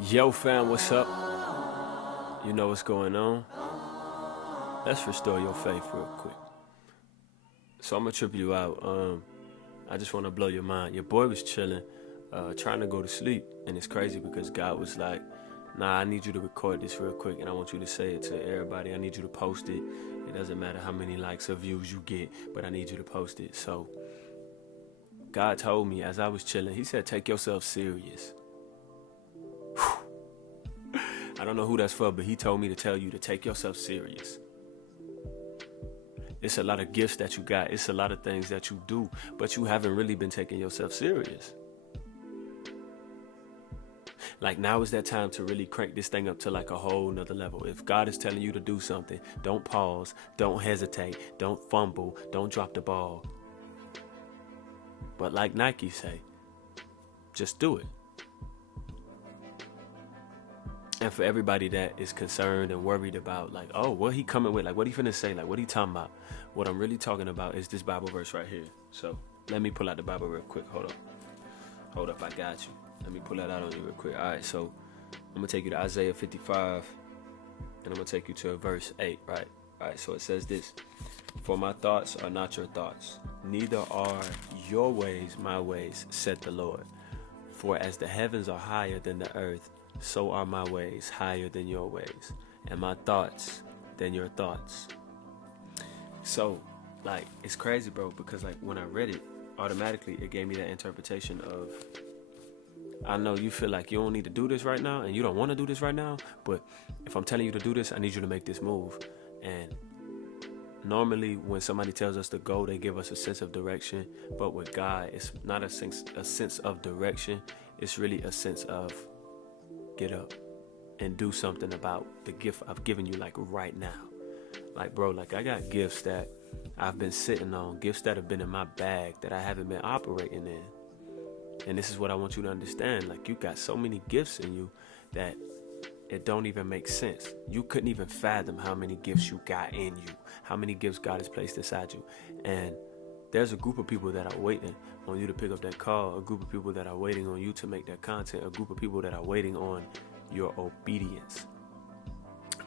Yo fam, what's up? You know what's going on? Let's restore your faith real quick. So I'm gonna trip you out. I just wanna blow your mind. Your boy was chilling, trying to go to sleep, and it's crazy because God was like, "Nah, I need you to record this real quick, and I want you to say it to everybody. I need you to post it. It doesn't matter how many likes or views you get, but I need you to post it." So God told me as I was chilling, He said, "Take yourself serious." I don't know who that's for, but He told me to tell you to take yourself serious. It's a lot of gifts that you got. It's a lot of things that you do, but you haven't really been taking yourself serious. Like now is that time to really crank this thing up to like a whole nother level. If God is telling you to do something, don't pause, don't hesitate, don't fumble, don't drop the ball. But like Nike say, just do it. And for everybody that is concerned and worried about like, oh, what he coming with? Like, what he finna say? Like, what he talking about? What I'm really talking about is this Bible verse right here. So let me pull out the Bible real quick. Hold up, I got you. Let me pull that out on you real quick. All right, so I'm gonna take you to Isaiah 55, and I'm gonna take you to verse 8, right? All right, so it says this: "For my thoughts are not your thoughts, neither are your ways my ways, said the Lord. For as the heavens are higher than the earth, so are my ways higher than your ways, and my thoughts than your thoughts." So, like, it's crazy, bro, because like when I read it, automatically it gave me that interpretation of, I know you feel like you don't need to do this right now and you don't want to do this right now, but if I'm telling you to do this, I need you to make this move. And normally when somebody tells us to go, they give us a sense of direction, but with God, it's not a sense of direction. It's really a sense of get up and do something about the gift I've given you, like right now. Like, bro, like I got gifts that I've been sitting on, gifts that have been in my bag that I haven't been operating in. And this is what I want you to understand. Like, you got so many gifts in you that it don't even make sense. You couldn't even fathom how many gifts you got in you, how many gifts God has placed inside you. And there's a group of people that are waiting on you to pick up that call, a group of people that are waiting on you to make that content, a group of people that are waiting on your obedience.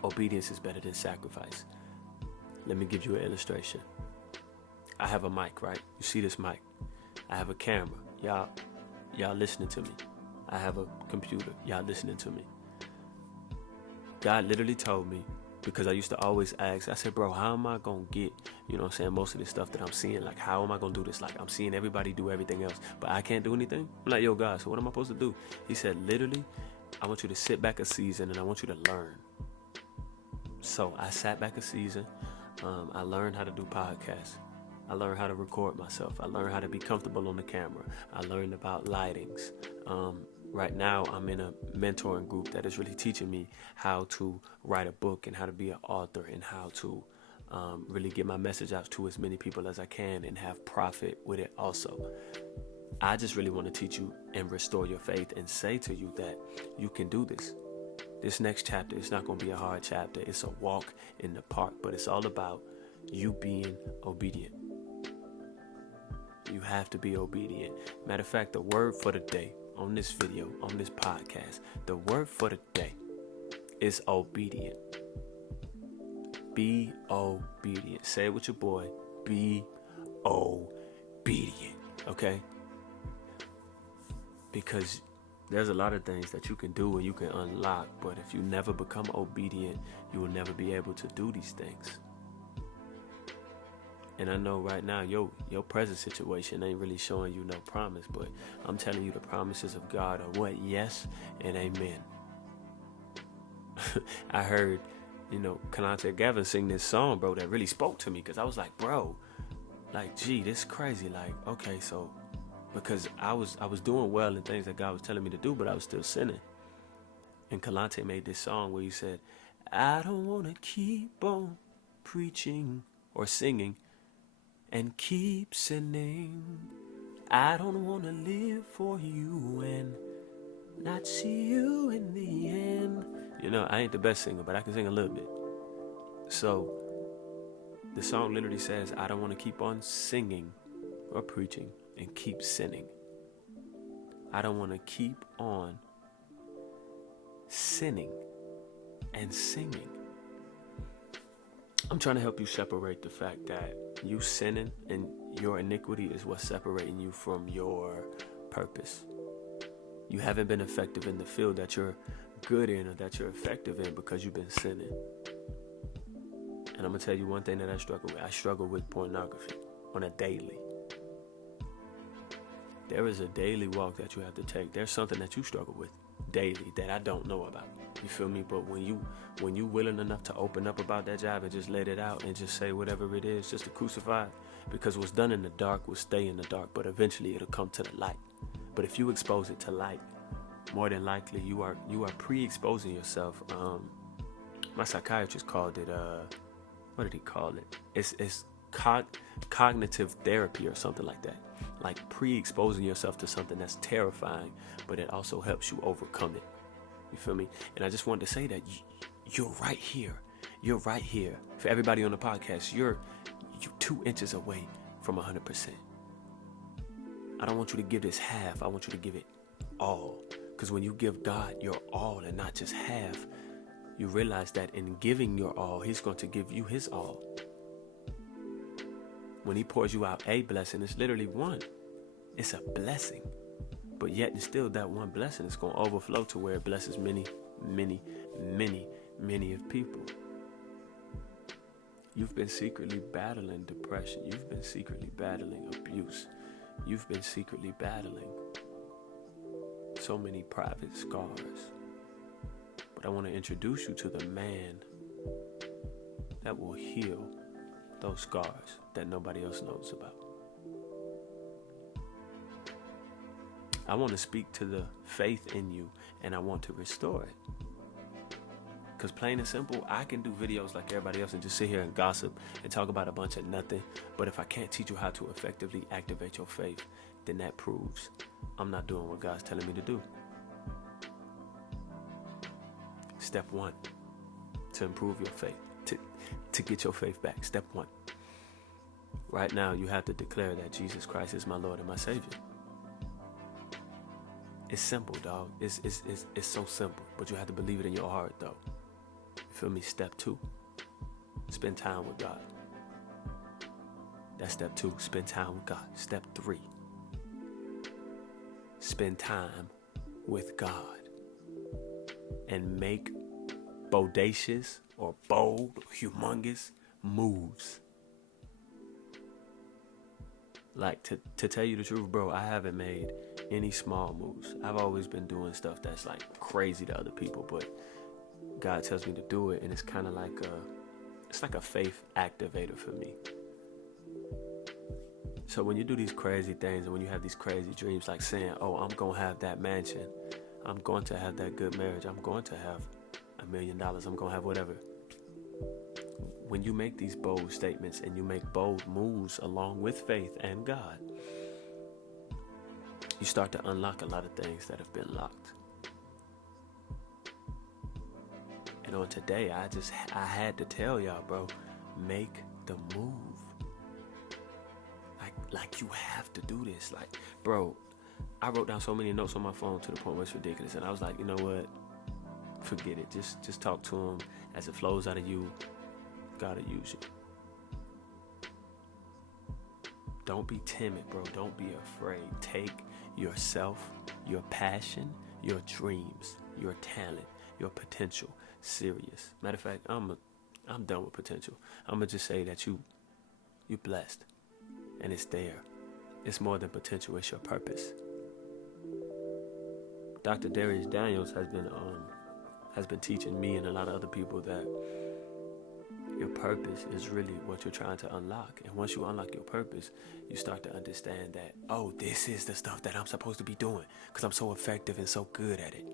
Obedience is better than sacrifice. Let me give you an illustration. I have a mic, right? You see this mic. I have a camera. Y'all listening to me. I have a computer. Y'all listening to me. God literally told me, because I used to always ask, I said, bro, how am I going to get, most of this stuff that I'm seeing? Like, how am I going to do this? Like, I'm seeing everybody do everything else, but I can't do anything. I'm like, yo, God, so what am I supposed to do? He said, literally, I want you to sit back a season and I want you to learn. So I sat back a season. I learned how to do podcasts. I learned how to record myself. I learned how to be comfortable on the camera. I learned about lightings. Right now, I'm in a mentoring group that is really teaching me how to write a book and how to be an author and how to really get my message out to as many people as I can and have profit with it also. I just really want to teach you and restore your faith and say to you that you can do this. This next chapter is not going to be a hard chapter. It's a walk in the park, but it's all about you being obedient. You have to be obedient. Matter of fact, the word for the day on this video, on this podcast, the word for the day is obedient. Be obedient. Say it with your boy. Be obedient. Okay? Because there's a lot of things that you can do and you can unlock, but if you never become obedient, you will never be able to do these things. And I know right now your present situation ain't really showing you no promise, but I'm telling you the promises of God are what? Yes and amen. I heard, Kalante Gavin sing this song, bro, that really spoke to me, because I was like, bro, like, gee, this is crazy. Like, okay, so because I was doing well in things that God was telling me to do, but I was still sinning. And Kalante made this song where he said, I don't want to keep on preaching or singing and keep sinning. I don't want to live for you and not see you in the end. I ain't the best singer, but I can sing a little bit. So the song literally says, I don't want to keep on singing or preaching and keep sinning. I don't want to keep on sinning and singing. I'm trying to help you separate the fact that you sinning and your iniquity is what's separating you from your purpose. You haven't been effective in the field that you're good in or that you're effective in because you've been sinning. And I'm going to tell you one thing that I struggle with. I struggle with pornography on a daily. There is a daily walk that you have to take. There's something that you struggle with daily that I don't know about. You feel me? But when you willing enough to open up about that job and just let it out and just say whatever it is, just to crucify it, because what's done in the dark will stay in the dark, but eventually it'll come to the light. But if you expose it to light, more than likely you are pre-exposing yourself. My psychiatrist called it what did he call it? It's cognitive therapy or something like that. Like pre-exposing yourself to something that's terrifying, but it also helps you overcome it. You feel me? And I just wanted to say that you're right here. You're right here. For everybody on the podcast, you're 2 inches away from 100%. I don't want you to give this half. I want you to give it all. Because when you give God your all and not just half, you realize that in giving your all, He's going to give you His all. When He pours you out a blessing, it's literally one. It's a blessing. But yet and still that one blessing is going to overflow to where it blesses many, many, many, many of people. You've been secretly battling depression. You've been secretly battling abuse. You've been secretly battling so many private scars. But I want to introduce you to the man that will heal those scars that nobody else knows about. I want to speak to the faith in you, and I want to restore it. Because plain and simple, I can do videos like everybody else and just sit here and gossip and talk about a bunch of nothing. But if I can't teach you how to effectively activate your faith, then that proves I'm not doing what God's telling me to do. Step 1, to improve your faith, to get your faith back. Step 1. Right now, you have to declare that Jesus Christ is my Lord and my Savior. It's simple, dog. It's so simple, but you have to believe it in your heart, though. You feel me? Step 2, spend time with God. That's step 2, spend time with God. Step 3, spend time with God and make bodacious or bold, humongous moves. Like, to tell you the truth, bro, I haven't made any small moves. I've always been doing stuff that's like crazy to other people, but God tells me to do it, and it's kind of like a faith activator for me. So when you do these crazy things and when you have these crazy dreams, like saying, oh, I'm going to have that mansion, I'm going to have that good marriage, I'm going to have $1 million, I'm going to have whatever. When you make these bold statements and you make bold moves along with faith and God, you start to unlock a lot of things that have been locked. And on today, I had to tell y'all, bro, make the move. Like you have to do this. Like, bro, I wrote down so many notes on my phone to the point where it's ridiculous. And I was like, you know what? Forget it. Just talk to him. As it flows out of you, gotta use it. Don't be timid, bro. Don't be afraid. Take yourself, your passion, your dreams, your talent, your potential serious. Matter of fact, I'm done with potential. I'm gonna just say that you're blessed, and it's there. It's more than potential. It's your purpose. Dr. Darius Daniels has been teaching me and a lot of other people that your purpose is really what you're trying to unlock. And once you unlock your purpose, you start to understand that, oh, this is the stuff that I'm supposed to be doing because I'm so effective and so good at it.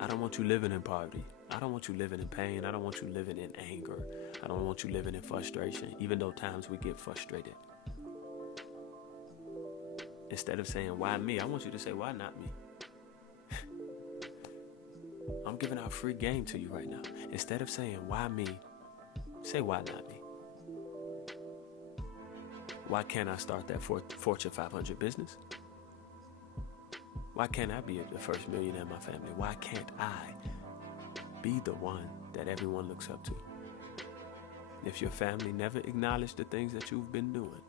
I don't want you living in poverty. I don't want you living in pain. I don't want you living in anger. I don't want you living in frustration, even though times we get frustrated. Instead of saying, why me? I want you to say, why not me? I'm giving out free game to you right now. Instead of saying, why me? Say, why not me? Why can't I start that Fortune 500 business? Why can't I be the first millionaire in my family? Why can't I be the one that everyone looks up to? If your family never acknowledged the things that you've been doing,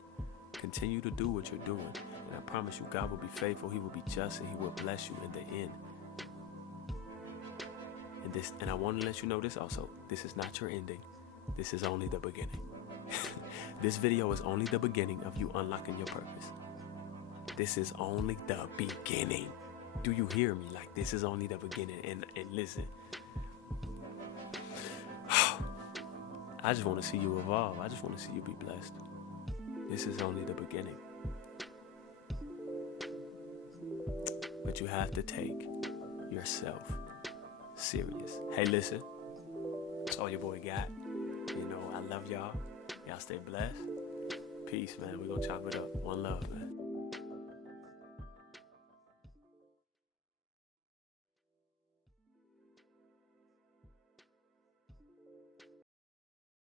continue to do what you're doing. And I promise you, God will be faithful. He will be just, and He will bless you in the end. And I want to let you know this also. This is not your ending. This is only the beginning. This video is only the beginning of you unlocking your purpose. This is only the beginning. Do you hear me? Like, this is only the beginning. And listen, I just want to see you evolve. I just want to see you be blessed. This is only the beginning. But you have to take yourself serious. Hey, listen. That's all your boy got. You know, I love y'all. Y'all stay blessed. Peace, man. We're going to chop it up. One love, man.